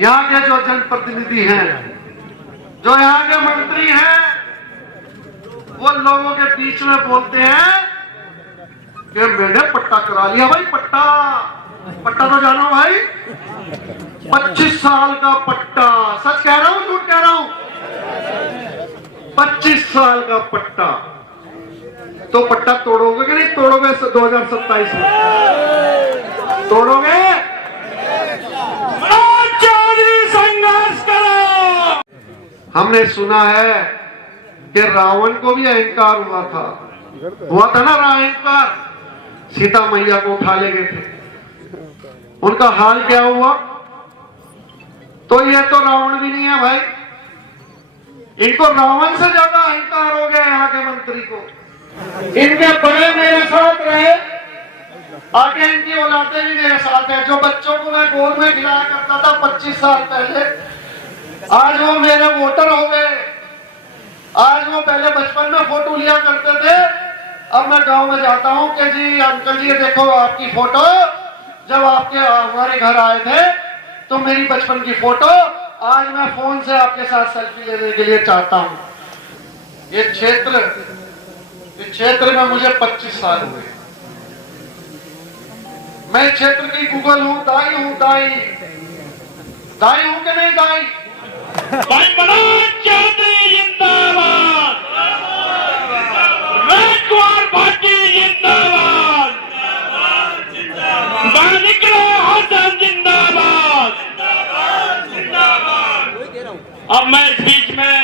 यहाँ के जो जनप्रतिनिधि हैं, जो यहाँ के मंत्री हैं, वो लोगों के बीच में बोलते हैं कि मैंने पट्टा करा लिया। भाई पट्टा तो जानो भाई, 25 साल का पट्टा। सच कह रहा हूं झूठ कह रहा हूं? 25 साल का पट्टा। तो पट्टा तोड़ोगे कि नहीं तोड़ोगे? 2027 में तोड़ोगे? संघर्ष करो। हमने सुना है कि रावण को भी अहंकार हुआ था ना अहंकार। सीता मैया को उठा ले गए थे, उनका हाल क्या हुआ? तो ये तो रावण भी नहीं है भाई, इनको रावण से ज्यादा अहंकार हो गया यहाँ के मंत्री को। इनके बड़े मेरे साथ रहे, आगे इनकी औलादे भी मेरे साथ है। जो बच्चों को मैं गोद में खिलाया करता था 25 साल पहले, आज वो मेरे वोटर हो गए। आज वो पहले बचपन में फोटो लिया करते थे, अब मैं गांव में जाता हूं कि जी अंकल जी देखो आपकी फोटो, जब आपके हमारे घर आए थे तो मेरी बचपन की फोटो, आज मैं फोन से आपके साथ सेल्फी लेने के लिए चाहता हूं। ये क्षेत्र में मुझे 25 साल हुए। मैं क्षेत्र की गूगल हूं, दाई हूं, दाई हूं कि नहीं दाई? भाई मनोज चौधरी जिंदाबाद, राजकुमार भाटी जिंदाबाद, मानिकराव हसन जिंदाबाद। अब मैं इस बीच में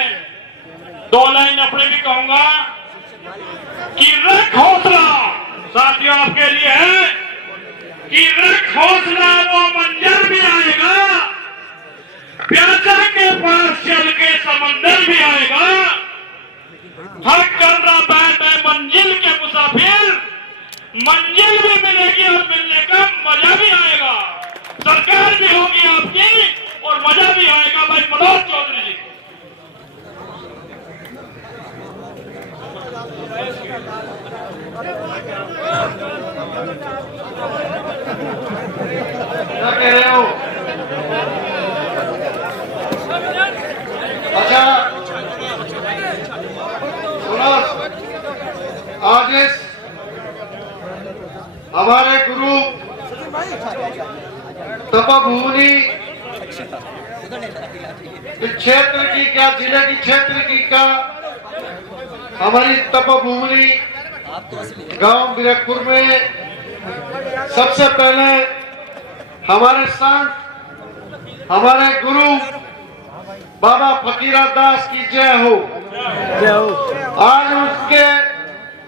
2 लाइन अपने भी कहूंगा कि रख हौसला। साथियों आपके लिए है कि रख हौसला, वो मंजर भी आएगा, प्यासा के पास चल के समंदर भी आएगा। हर कर्रा बैठ है मंजिल के मुसाफिर, मंजिल भी मिलेगी और मिलने का मजा भी आएगा। सरकार भी होगी आपकी और मजा भी आएगा। भाई मनोज चौधरी जी क्या कह रहे हो? अच्छा सुनो, आज इस हमारे गुरु तपोभूमि क्षेत्र की क्या, जिले की क्षेत्र की क्या, हमारी तपोभूमि गांव बिरकपुर में सबसे पहले हमारे संत, हमारे गुरु बाबा फकीरा दास की जय हो। आज उसके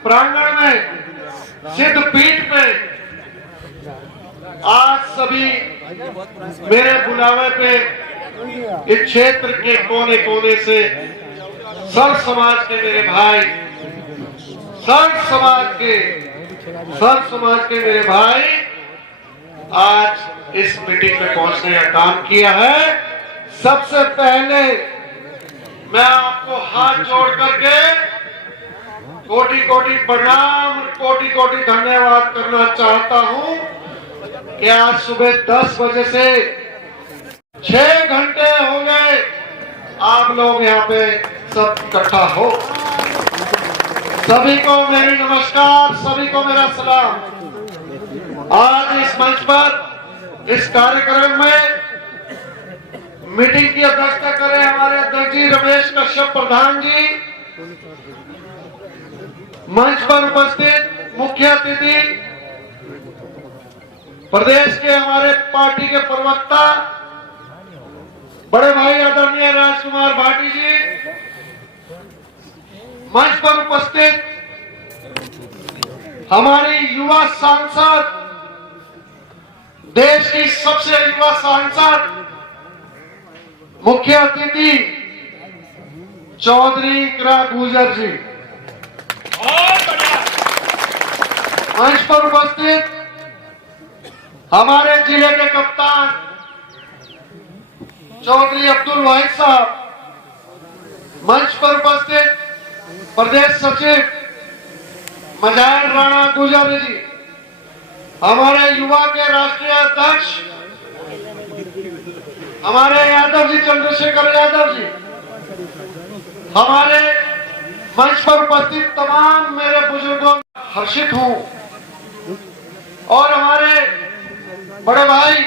प्रांगण में सिद्ध पीठ पे आज सभी मेरे बुलावे पे इस क्षेत्र के कोने कोने से सर्व समाज के मेरे भाई, सर्व समाज के मेरे भाई आज इस मीटिंग में पहुंचने का काम किया है। सबसे पहले मैं आपको हाथ जोड़ करके कोटि कोटि प्रणाम, कोटि कोटि धन्यवाद करना चाहता हूं कि आज सुबह 10 बजे से 6 घंटे हो गए आप लोग यहाँ पे सब इकट्ठा हो। सभी को मेरी नमस्कार, सभी को मेरा सलाम। आज इस मंच पर इस कार्यक्रम में मीटिंग की अध्यक्षता करें हमारे अध्यक्ष जी रमेश कश्यप प्रधान जी। मंच पर उपस्थित मुख्य अतिथि प्रदेश के हमारे पार्टी के प्रवक्ता बड़े भाई आदरणीय राजकुमार भाटी जी। मंच पर उपस्थित हमारी युवा सांसद, देश की सबसे युवा सांसद मुख्य अतिथि चौधरी इकरा गुजर जी। मंच पर उपस्थित हमारे जिले के कप्तान चौधरी अब्दुल वाहिद साहब। मंच पर उपस्थित प्रदेश सचिव मजाहिर राणा गुजर जी। हमारे युवा के राष्ट्रीय अध्यक्ष हमारे यादव जी, चंद्रशेखर यादव जी, हमारे मंच पर उपस्थित तमाम मेरे बुजुर्गों, हर्षित हूं। और हमारे बड़े भाई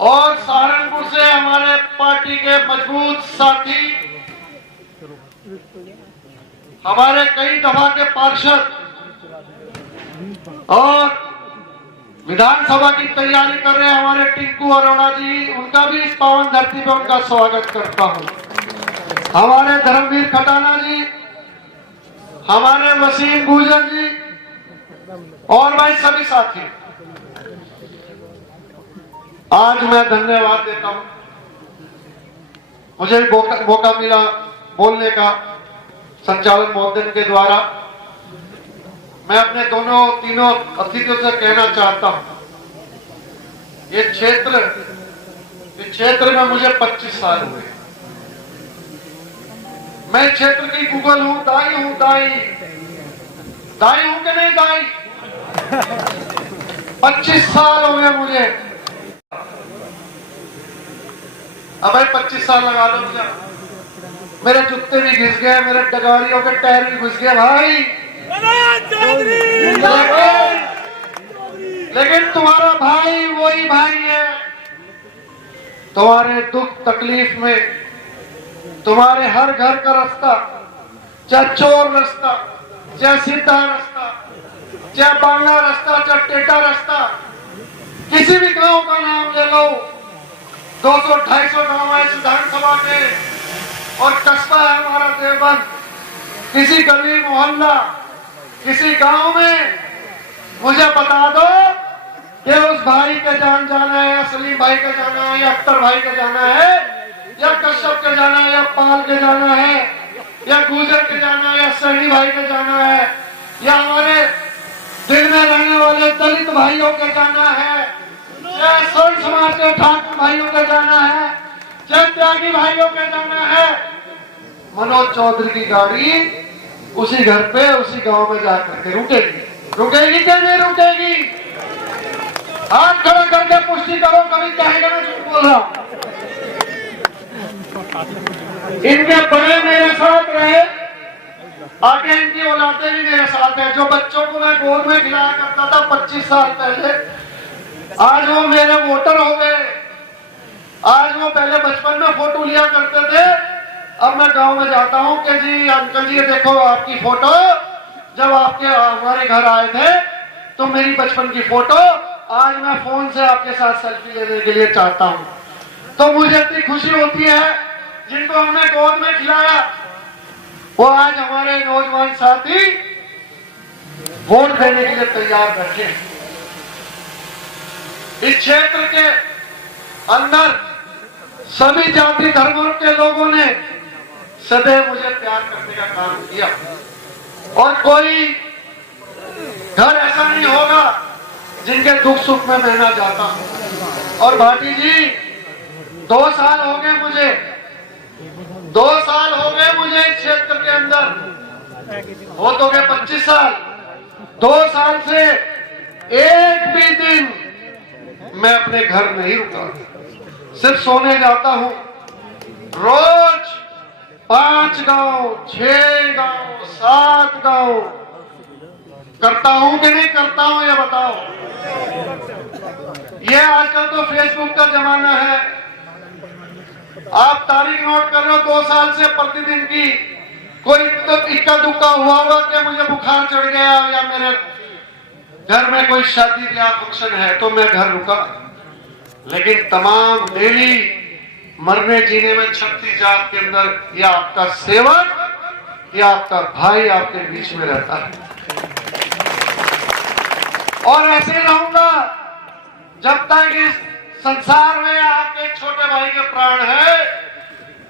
और सहारनपुर से हमारे पार्टी के मजबूत साथी, हमारे कई दफा के पार्षद और विधानसभा की तैयारी कर रहे हमारे टिंकू अरोड़ा जी, उनका भी इस पावन धरती पर उनका स्वागत करता हूं। हमारे धर्मवीर खटाना जी, हमारे वसीम गुजर जी और भाई सभी साथी, आज मैं धन्यवाद देता हूं। मुझे मौका मिला बोलने का संचालन महोदय के द्वारा। मैं अपने तीनों अतिथियों से कहना चाहता हूं, ये क्षेत्र में मुझे 25 साल हुए। मैं क्षेत्र की गूगल हूं, दाई हूं, दाई हूं कि नहीं दाई? 25 साल हो गए मुझे। अब भाई 25 साल लगा लो क्या? मेरे जूते भी घिस गए, मेरे डगारियों के टायर भी घुस गए भाई। लेकिन तुम्हारा भाई वही भाई है। तुम्हारे दुख तकलीफ में, तुम्हारे हर घर का रास्ता, चाहे चोर रास्ता, चाहे सीधा रास्ता, चाहे बांग्ला रास्ता, चाहे टेढ़ा रास्ता, किसी भी गांव का नाम ले लो, 200-250 गांव है विधानसभा के और कस्बा है हमारा देवबंद। किसी गली मोहल्ला, किसी गांव में मुझे बता दो कि उस भाई के जान जाना है, या सलीम भाई के जाना है, या अख्तर भाई के जाना है, या कश्यप के जाना है, या पाल के जाना है, या गुजर के जाना है, या सहनी भाई के जाना है, या हमारे दिल में रहने वाले दलित भाइयों के जाना है, चाहे स्वर्ण समाज के ठाकुर भाइयों के जाना है, चाहे त्यागी भाइयों के जाना है, मनोज चौधरी की गाड़ी उसी घर पे, उसी गांव में जाकर के रुकेगी क्या नहीं रुकेगी? हाथ खड़ा करके पुष्टि करो, कभी कहेगा ना झूठ बोल रहा। इनके बड़े मेरे साथ रहे, आगे इनकी औलादें भी मेरे साथ है। जो बच्चों को मैं गोद में खिलाया करता था 25 साल पहले, आज वो मेरे वोटर हो गए। आज वो पहले बचपन में फोटो लिया करते थे, अब मैं गांव में जाता हूं कि जी अंकल जी देखो आपकी फोटो, जब आपके हमारे घर आए थे तो मेरी बचपन की फोटो, आज मैं फोन से आपके साथ सेल्फी लेने के लिए चाहता हूं। तो मुझे इतनी खुशी होती है, जिनको हमने गोद में खिलाया वो आज हमारे नौजवान साथी वोट देने के लिए तैयार बैठे। इस क्षेत्र के अंदर सभी जाति धर्मों के लोगों ने सदैव मुझे प्यार करने का काम किया, और कोई घर ऐसा नहीं होगा जिनके दुख सुख में मैं ना जाता हूं। और भाटी जी 2 साल हो गए मुझे, 2 साल हो गए मुझे इस क्षेत्र के अंदर, हो तो गए 25 साल। 2 साल से एक भी दिन मैं अपने घर नहीं रुका, सिर्फ सोने जाता हूं। रोज 5 गांव, 6 गांव, 7 गांव करता हूं कि नहीं करता हूं, ये बताओ। ये आजकल तो फेसबुक का जमाना है, आप तारीख नोट कर रहे हो 2 साल से प्रतिदिन की। कोई तो इक्का दुक्का हुआ होगा कि मुझे बुखार चढ़ गया, या मेरे घर में कोई शादी ब्याह फंक्शन है तो मैं घर रुका। लेकिन तमाम डेली मरने जीने में छत्तीस जात के अंदर यह आपका सेवक, यह आपका भाई आपके बीच में रहता है, और ऐसे रहूंगा जब तक इस संसार में आपके छोटे भाई के प्राण है,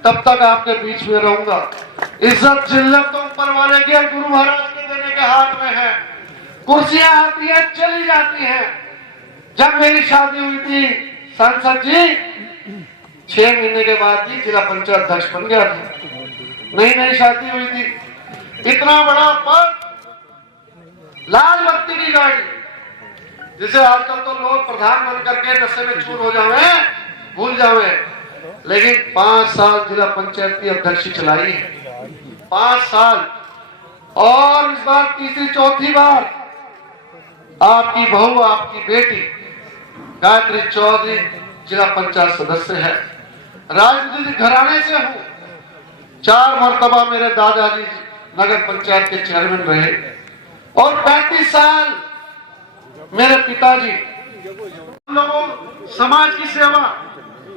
तब तक आपके बीच में रहूंगा। इज्जत जिल्लत तो ऊपर वाले के गुरु महाराज के देने के हाथ में है। कुर्सियां आती है चली जाती हैं। जब मेरी शादी हुई थी सांसद जी, 6 महीने के बाद ही जिला पंचायत अध्यक्ष बन गया था। नई शादी हुई थी, इतना बड़ा पद, लाल बत्ती की गाड़ी, जिसे आजकल तो लोग प्रधान बन करके नशे में चूर हो जाए, भूल जावे, लेकिन 5 साल जिला पंचायत की अध्यक्ष चलाई है, 5 साल। और इस बार तीसरी चौथी बार आपकी बहू, आपकी बेटी गायत्री चौधरी जिला पंचायत सदस्य है। राजनीतिक घराने से हूं, 4 मरतबा मेरे दादाजी नगर पंचायत के चेयरमैन रहे और 35 साल मेरे पिताजी। लोगों समाज की सेवा,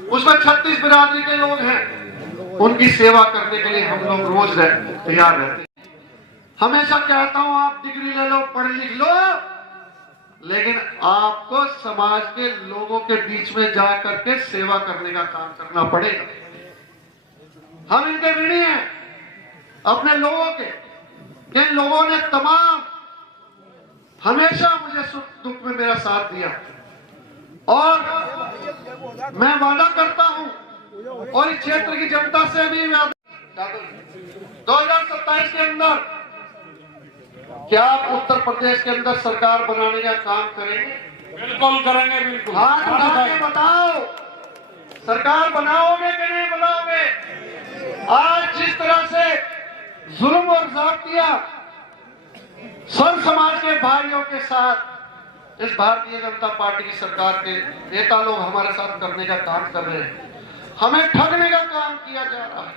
उसमें 36 बिरादरी के लोग हैं, उनकी सेवा करने के लिए हम लोग रोज तैयार रहते हैं। हमेशा कहता हूं आप डिग्री ले लो, पढ़ लिख लो, लेकिन आपको समाज के लोगों के बीच में जा करके सेवा करने का काम करना पड़ेगा। हम इनके ऋणी हैं अपने लोगों के, जिन लोगों ने तमाम हमेशा मुझे सुख दुख में मेरा साथ दिया। और मैं वादा करता हूं और इस क्षेत्र की जनता से भी 2027 के अंदर क्या आप उत्तर प्रदेश के अंदर सरकार बनाने का काम करेंगे? बिल्कुल करेंगे, बिल्कुल। हाथ उठा के बताओ, सरकार बनाओगे कि नहीं बनाओगे? आज जिस तरह से जुल्म और जातिया सर्व समाज के भाइयों के साथ इस भारतीय जनता पार्टी की सरकार के नेता लोग हमारे साथ करने का काम कर रहे हैं, हमें ठगने का काम किया जा रहा है।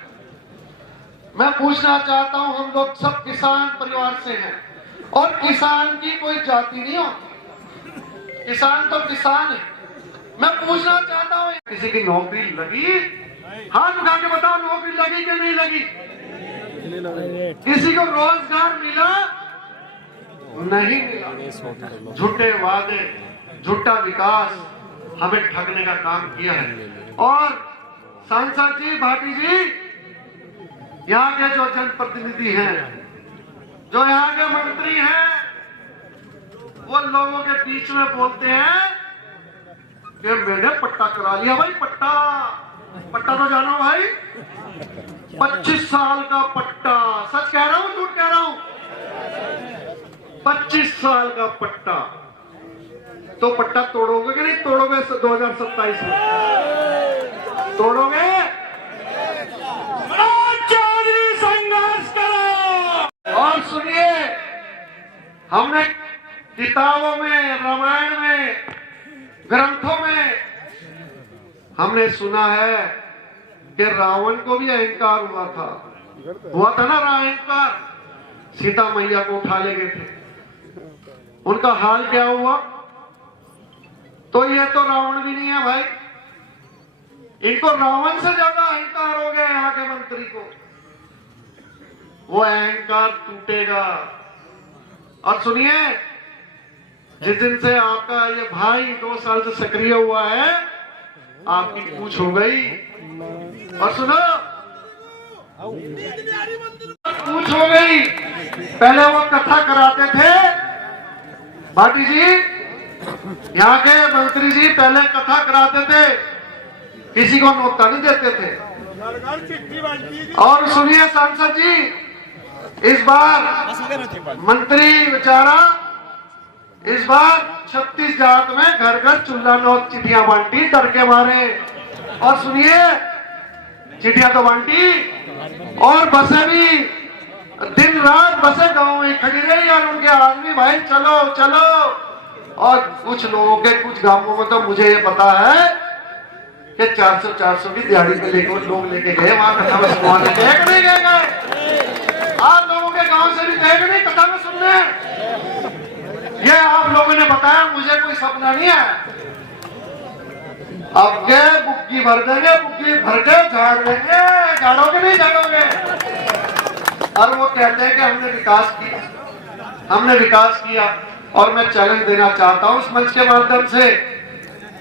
मैं पूछना चाहता हूं, हम लोग सब किसान परिवार से हैं और किसान की कोई जाति नहीं होती, किसान तो किसान है। मैं पूछना चाहता हूं, किसी की नौकरी लगी? हाथ उठा के बताओ, नौकरी लगी कि नहीं लगी? किसी को रोजगार मिला? नहीं मिला। झूठे वादे, झूठा विकास, हमें ठगने का काम किया है। और सांसद जी, भाटी जी, यहाँ के जो जनप्रतिनिधि हैं, जो यहाँ के मंत्री हैं, वो लोगों के बीच में बोलते हैं कि मैंने पट्टा करा लिया। भाई पट्टा, पट्टा तो जानो भाई, 25 साल का पट्टा। सच कह रहा हूं, झूठ कह रहा हूं? 25 साल का पट्टा। तो पट्टा तोड़ोगे कि नहीं तोड़ोगे? 2027 में तोड़ोगे? संघर्ष करो। और सुनिए, हमने किताबों में, रामायण में, ग्रंथों में हमने सुना है कि रावण को भी अहंकार हुआ था ना अहंकार। सीता मैया को उठा ले गए थे, उनका हाल क्या हुआ? तो ये तो रावण भी नहीं है भाई, इनको रावण से ज्यादा अहंकार हो गया यहाँ के मंत्री को। वो अहंकार टूटेगा। और सुनिए, जिस दिन से आपका ये भाई 2 साल से सक्रिय हुआ है, आपकी पूछ हो गई। और सुनो, पूछ हो गई। पहले वो कथा कराते थे, भाटी जी, यहाँ के मंत्री जी पहले कथा कराते थे, किसी को न्योता नहीं देते थे। और सुनिए सांसद जी, इस बार मंत्री बेचारा इस बार 36 जात में घर घर चूल्हा नोट चिट्ठियां बांटी, डर के मारे। और सुनिए, चिट्ठियां तो बांटी और बसें भी, दिन रात बसें गांव में खड़ी रही और उनके आदमी भाई चलो चलो। और कुछ लोगों के कुछ गांवों में तो मुझे ये पता है कि 400 की दिहाड़ी पे लेकर लोग लेके गए वहां कथा में सुनवाने। कह नहीं गए? आप लोगों के गांव से भी कहे नहीं कथा में सुनने? ये आप लोगों ने बताया, मुझे कोई सपना नहीं है। अब के बुक्की भर देंगे, बुक्की भर के झाड़ देंगे, झाड़ोगे नहीं झाड़ोगे? और वो कहते हैं कि हमने विकास किया, हमने विकास किया। और मैं चैलेंज देना चाहता हूं इस मंच के माध्यम से,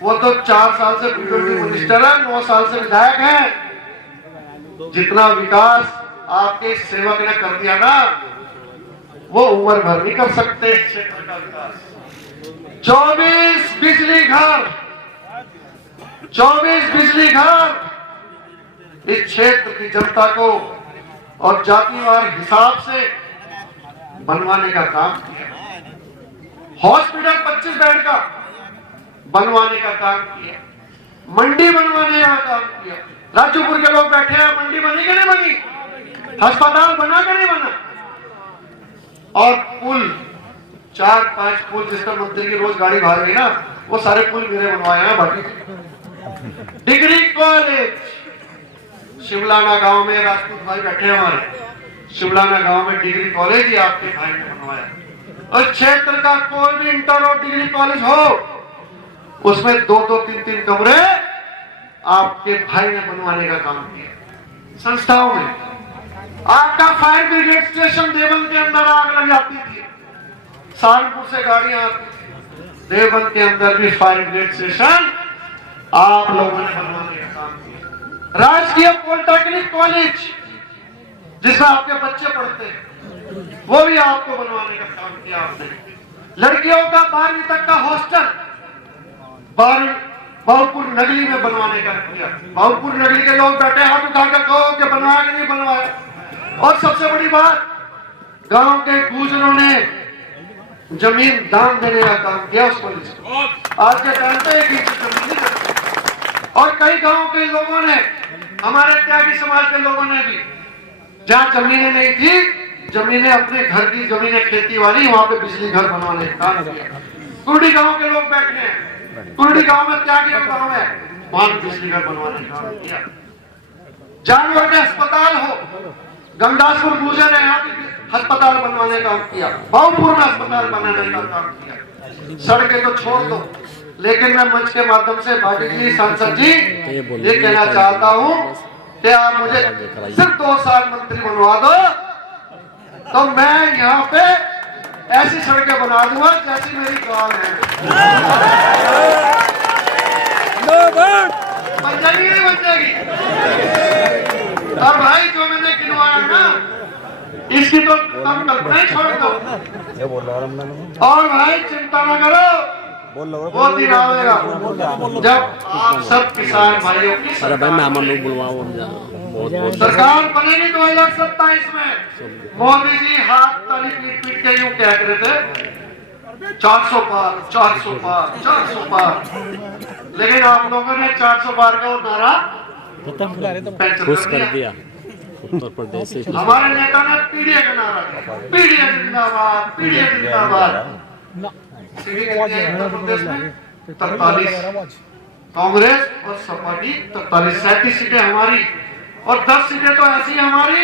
वो तो 4 साल से पीडब्ल्यूडी मिनिस्टर है, 9 साल से विधायक है। जितना विकास आपके सेवक ने कर दिया ना, वो उम्र भर नहीं कर सकते इस क्षेत्र का विकास। 24 बिजली घर, 24 बिजली घर इस क्षेत्र की जनता को और जातिवार हिसाब से बनवाने का काम किया। हॉस्पिटल 25 बेड का बनवाने का काम किया, मंडी बनवाने काम किया। राजूपुर के लोग बैठे हैं, मंडी बनी कि नहीं बनी, अस्पताल बना कि नहीं बना, और पुल 4-5 पुल जिस पर मंत्री की रोज गाड़ी भाग रही ना, वो सारे पुल मेरे बनवाए हैं बाकी। डिग्री कॉलेज शिमलाना गांव में, राजपूत भाई बैठे हैं हमारे, शिमलाना गांव में डिग्री कॉलेज ही आपके भाई ने बनवाया। और क्षेत्र का कोई भी इंटर और डिग्री कॉलेज हो, उसमें 2-2, 3-3 कमरे आपके भाई ने बनवाने का काम किया। संस्थाओं में आपका फायर ब्रिगेड स्टेशन देवबंद के अंदर आग लग जाती थी, सहारनपुर से गाड़ियां आती थी, देवबंद के अंदर भी फायर ब्रिगेड स्टेशन आप लोगों ने बनवाने का काम किया। राजकीय पॉलिटेक्निक कॉलेज जिसमें आपके बच्चे पढ़ते हैं, वो भी आपको बनवाने का काम किया आपने। लड़कियों का 12वीं तक का हॉस्टल बाउलपुर नगरी में बनवाने का किया। बाउलपुर नगरी के लोग बैठे हाथ उठाकर कहो कि बनवाया कि नहीं बनवाया। और सबसे बड़ी बात, गांव के गुजरों ने जमीन दान देने का काम किया उस कॉलेज को। आज के टाइम पे एक जमीन नहीं रखी। और कई गांव के लोगों ने, हमारे त्यागी समाज के लोगों ने भी, जहां जमीनें नहीं थी, जमीनें अपने घर की जमीनें खेती वाली, वहां पे बिजली घर बनवाने का काम किया। कुर्डी गांव के लोग बैठे हैं, कुर्डी गांव में त्यागी गांव है, वहां पे बिजली घर बनवाने का काम किया। जानवर के अस्पताल हो, गंगासपुर गुजर है, यहाँ पे अस्पताल बनवाने का काम किया। बाउलपुर में अस्पताल बनाने का काम किया। सड़कें तो छोड़ दो, लेकिन मैं मंच के माध्यम से भाटी जी, सांसद जी, ये कहना चाहता हूँ कि आप मुझे सिर्फ 2 साल मंत्री बनवा दो, तो मैं यहाँ पे ऐसी सड़कें बना दूंगा जैसी मेरी गांव है। बन जाएगी नहीं बन जाएगी? और भाई जो मैंने गिनवाया ना, इसकी तो तुम कल्पना ही छोड़ दो। और भाई चिंता न करो, वो दिन आएगा जब आप सब किसान भाइयों की सरकार बनेगी 2027 में। मोदी जी हाथ ताली पीट पीट के यूं कह रहे थे 400 पार, 400 पार, 400 पार, लेकिन आप लोगों ने 400 पार का वो नारा खुश कर दिया उत्तर प्रदेश से। हमारे नेता ने पीडीए का नारा दिया, पीडीए जिंदाबाद, पीडीए जिंदाबाद। उत्तर प्रदेश में 43 कांग्रेस और सपा की 37 सीटें हमारी, और 10 सीटें तो ऐसी हमारी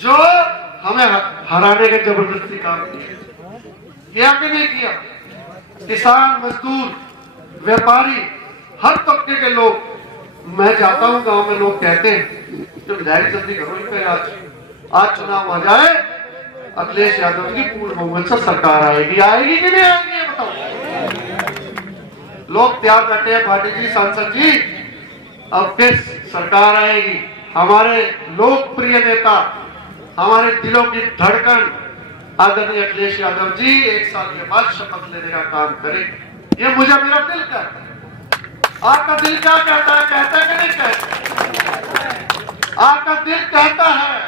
जो हमें हराने के जबरदस्ती काम किया कि नहीं किया। किसान, मजदूर, व्यापारी, हर तबके के लोग, मैं जाता हूं गांव में, लोग कहते हैं तो विधायक जल्दी करो इन पे, आज चुनाव आ जाए, अखिलेश यादव की पूर्ण बहुमत से सरकार आएगी। आएगी कि नहीं आएगी ये बताओ। लोग तैयार बैठे हैं, भाटी जी, सांसद जी, अब किस सरकार आएगी। हमारे लोकप्रिय नेता, हमारे दिलों की धड़कन आदरणीय अखिलेश यादव जी 1 साल के बाद शपथ लेने का काम करेंगे। ये मुझे मेरा दिल कहता है। आपका दिल क्या कहता है? कहता है कि नहीं कहता? आपका दिल कहता है,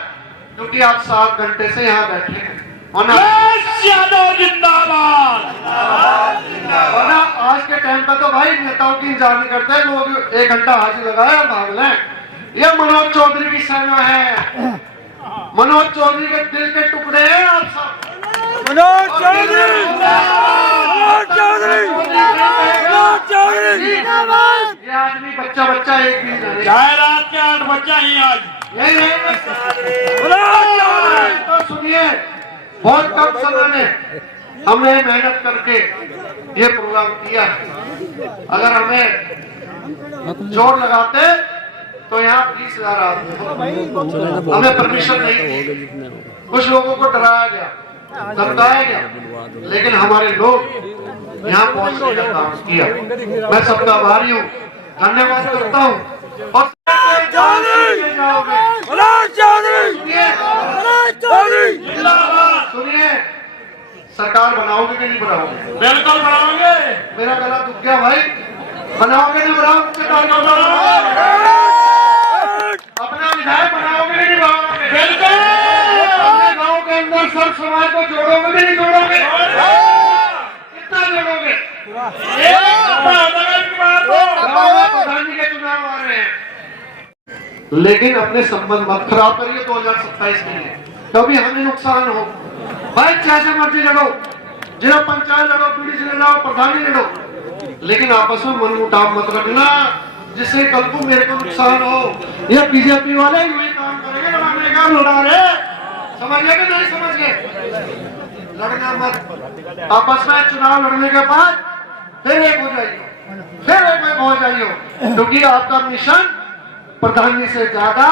क्योंकि आप 7 घंटे से यहाँ बैठे हैं। यादव जिंदाबाद। वरना आज के टाइम पे तो भाई नेताओं की इंतजार नहीं करते, लोग 1 घंटा हाजिर लगाए और भाग लें। ये मनोज चौधरी की सेना है, मनोज चौधरी के दिल के टुकड़े हैं आप सब। मनोज चौधरी, मनोज चौधरी, मनोज चौधरी। ये आदमी बच्चा बच्चा एक भी नहीं, चाहे रात के 8 बच्चा ही आज यही तो सुनिए, बहुत कम समय में हमने मेहनत करके ये प्रोग्राम किया। अगर हमें जोर लगाते तो यहाँ 20,000 आदमी, हमें परमिशन नहीं थी। कुछ लोगों को डराया गया, धमकाया गया, लेकिन हमारे लोग यहाँ पहुंचने का काम किया। मैं सबका आभारी हूँ, धन्यवाद करता हूँ। और सुनिए, सरकार बनाओगे कि नहीं बनाओगे? बिल्कुल बनाओगे। मेरा गला दुख गया भाई, बनाओगे नहीं बनाओगे? अपना विधायक बनाओगे कि नहीं बनाओगे? बिल्कुल। अपने गांव के अंदर सब समाज को जोड़ोगे कि नहीं जोड़ोगे? कितना जोड़ोगे? एक गांव में प्रधान जी के चुनाव लेकिन अपने संबंध मत खराब करिए 2027 के लिए, कभी हमें नुकसान हो। भाई जैसे मर्जी लड़ो, जिला पंचायत लड़ो, पीडीसी लड़ो, प्रधानी लड़ो, लेकिन आपस में मनमुटाव मत रखना जिससे कल को मेरे को नुकसान हो। ये बीजेपी वाले यही काम करेंगे, लड़ाने का लड़ा रहे, समझ गए कि नहीं समझ गए? लड़ना मत। आपस में चुनाव लड़ने के बाद फिर एक हो जाइए, फिर एक हो जाइए, क्योंकि आपका मिशन प्रधानी से ज्यादा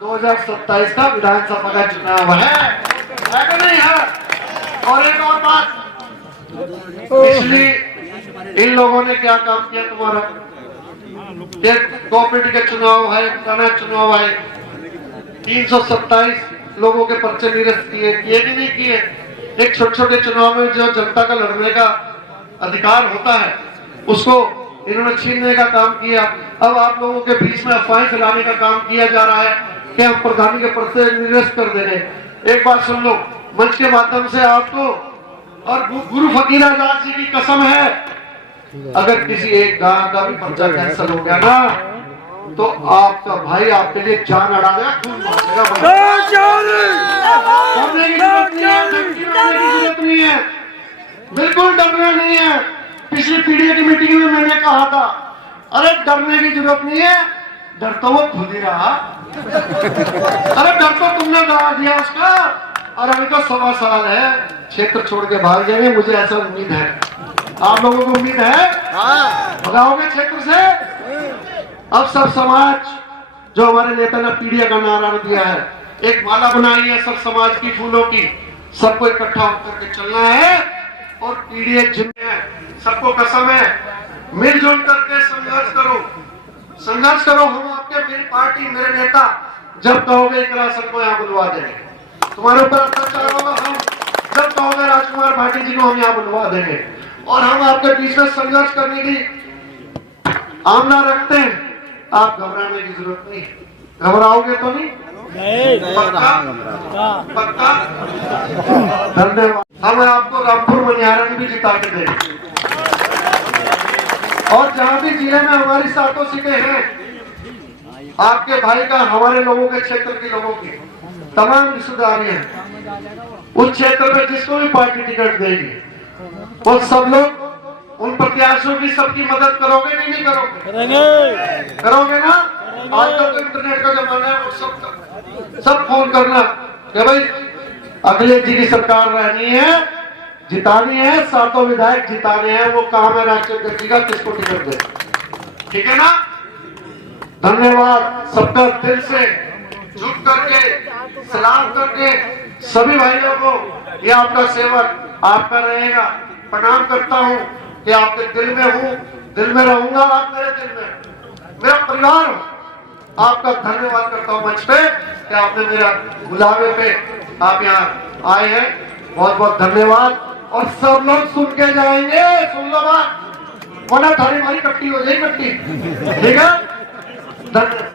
2027 का विधानसभा का चुनाव है कि नहीं है? और एक और बात, इसलिए इन लोगों ने क्या काम किया तुम्हारा? कोऑपरेटिव के चुनाव है, थाना चुनाव है, 327 लोगों के पर्चे निरस्त किए कि नहीं किए? एक छोटे छोटे चुनाव में जो जनता का लड़ने का अधिकार होता है उसको इन्होंने छीनने का काम किया। अब आप लोगों के बीच में अफवाहें फैलाने का काम किया जा रहा है कि हम प्रधानी के पर्चे निरस्त कर दे रहे। एक बात सुन लो, मंच के माध्यम से आपको और गुरु फकीर आजाद जी की कसम है, अगर किसी एक गांव का भी पर्चा कैंसिल हो गया ना तो आपका भाई आपके लिए जान अड़ा देगा, खून डरने की जरूरत नहीं है, बिल्कुल डरना नहीं है। पिछली पीढ़ी की मीटिंग में मैंने कहा था, अरे डरने की जरूरत नहीं है, डर तो वो खुद ही रहा। अरे डर तो तुमने डरा दिया उसका, और अभी तो 1.25 साल है, क्षेत्र छोड़ के भाग जाएंगे, मुझे ऐसा उम्मीद है। आप लोगों को उम्मीद है भगाओगे क्षेत्र से? अब सब समाज, जो हमारे नेता ने पीढ़िया का नारा दिया है, एक माला बनाई है सब समाज की फूलों की, सबको इकट्ठा होकर के चलना है और पीढ़िया जिम्मे है, सबको कसम है, मिलजुल करके संघर्ष करो, संघर्ष करो। हम आपके, मेरी पार्टी, मेरे नेता जब कहोगे इकरा सबको यहाँ बुलवा देंगे, तुम्हारे ऊपर अत्याचार होगा, हम जब कहोगे राजकुमार भाटी जी को हम यहाँ बुलवा देंगे, और हम आपके बीच में संघर्ष करने की आमना रखते हैं। आप घबराने की जरूरत नहीं, घबराओगे तो नहीं, पक्का पक्का। धन्यवाद। हम आपको रामपुर मनिहारा में भी जिता के देंगे, और जहां भी जिले में हमारी सातों सीटें हैं, आपके भाई का, हमारे लोगों के क्षेत्र के लोगों की तमाम रिश्तेदारियां हैं, उस क्षेत्र में जिसको भी पार्टी टिकट देगी वो सब लोग उन प्रत्याशियों की सबकी मदद करोगे नहीं करोगे? करोगे ना? आज तक तो इंटरनेट का जमाना है, सब फोन करना कि भाई अखिलेश जी की सरकार रहनी है, जितानी है, सातों विधायक जिताने हैं, वो काम है राष्ट्रीय जी का, किसको टिकट दे, ठीक है ना? धन्यवाद सबका दिल से झुक करके सलाम करके सभी भाइयों को, ये आपका सेवक आपका रहेगा, प्रणाम करता हूँ कि आपके दिल में हूँ, दिल में रहूंगा, आप मेरे दिल में, मेरा परिवार हो। आपका धन्यवाद करता हूँ मंच पे कि आपने मेरा बुलावे पे आप यहाँ आए हैं, बहुत बहुत धन्यवाद। और सब लोग सुन के जाएंगे, सुन लो बात, वरना थारी मारी कट्टी हो जाएगी, कट्टी, ठीक है? धन्यवाद।